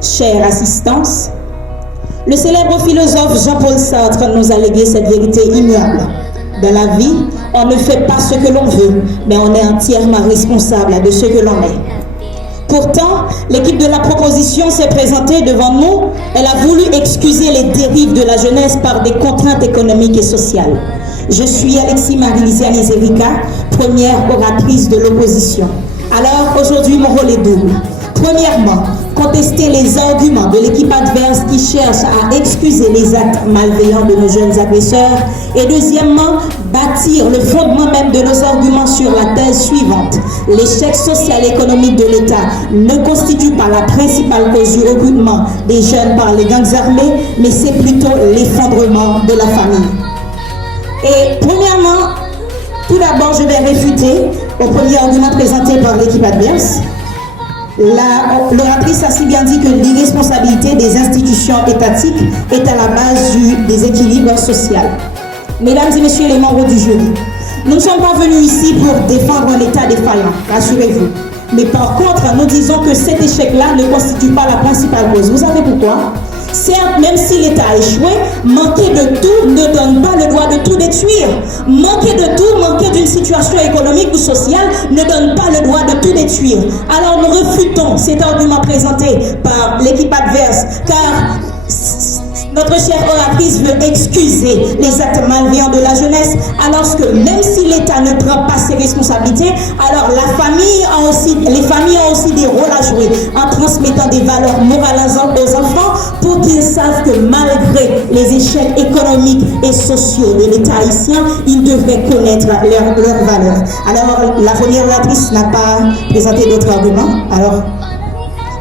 chère assistance, le célèbre philosophe Jean-Paul Sartre nous a légué cette vérité immuable. Dans la vie, on ne fait pas ce que l'on veut, mais on est entièrement responsable de ce que l'on est. Pourtant, l'équipe de la proposition s'est présentée devant nous. Elle a voulu excuser les dérives de la jeunesse par des contraintes économiques et sociales. Je suis Alexis Marie-Lisiane Zerika, première oratrice de l'opposition. Alors, aujourd'hui, mon rôle est double. Premièrement, contester les arguments de l'équipe adverse qui cherche à excuser les actes malveillants de nos jeunes agresseurs. Et deuxièmement, bâtir le fondement même de nos arguments sur la thèse suivante. L'échec social et économique de l'État ne constitue pas la principale cause du recrutement des jeunes par les gangs armés, mais c'est plutôt l'effondrement de la famille. Et premièrement, tout d'abord, je vais réfuter au premier argument présenté par l'équipe adverse. L'oratrice a si bien dit que l'irresponsabilité des institutions étatiques est à la base du déséquilibre social. Mesdames et messieurs les membres du jury, nous ne sommes pas venus ici pour défendre un État défaillant, rassurez-vous. Mais par contre, nous disons que cet échec-là ne constitue pas la principale cause. Vous savez pourquoi? Certes, même si l'État a échoué, manquer de tout ne donne pas le droit de tout détruire. Manquer de tout, manquer d'une situation économique ou sociale ne donne pas le droit de tout détruire. Alors nous refutons cet argument présenté par l'équipe adverse, car notre chère oratrice veut excuser les actes malveillants de la jeunesse, alors que même si l'État ne prend pas ses responsabilités, alors les familles ont aussi des rôles à jouer en transmettant des valeurs morales aux enfants pour qu'ils savent que malgré les échecs économiques et sociaux de l'État haïtien, ils devraient connaître leurs valeurs. Alors, la première oratrice n'a pas présenté d'autres arguments. Alors,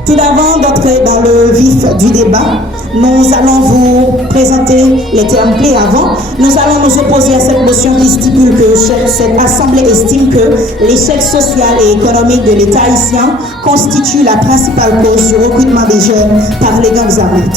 tout d'abord, d'entrer dans le vif du débat, nous allons vous présenter les termes clés avant. Nous allons nous opposer à cette motion qui stipule que cette Assemblée estime que l'échec social et économique de l'État haïtien constitue la principale cause du recrutement des jeunes par les gangs armés.